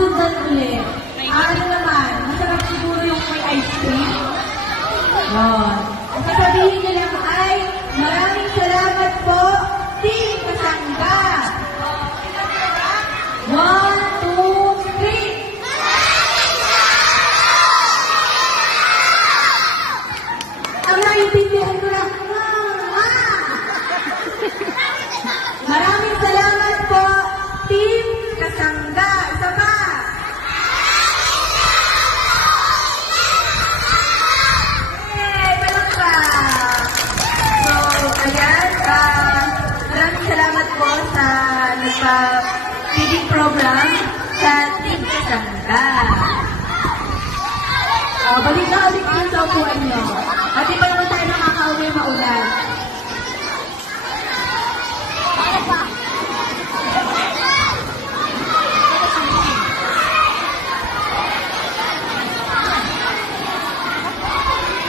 sundan ulit. Ano naman, masarap siguro yung may ice cream. Yun. At sasabihin nyo lang ay, maraming salamat po, Team Kasangga. 1, 2, 3. Ang naiintindihan ko lang, maraming salamat po, Team Kasangga. Isa pa. Yay! Palakpa! So, ayan. Maraming salamat po sa nagpa-feeding program sa Team Kasangga. Balik na ulit yung sa upuan nyo. At di pa naman tayo nakaka-uwi maulan.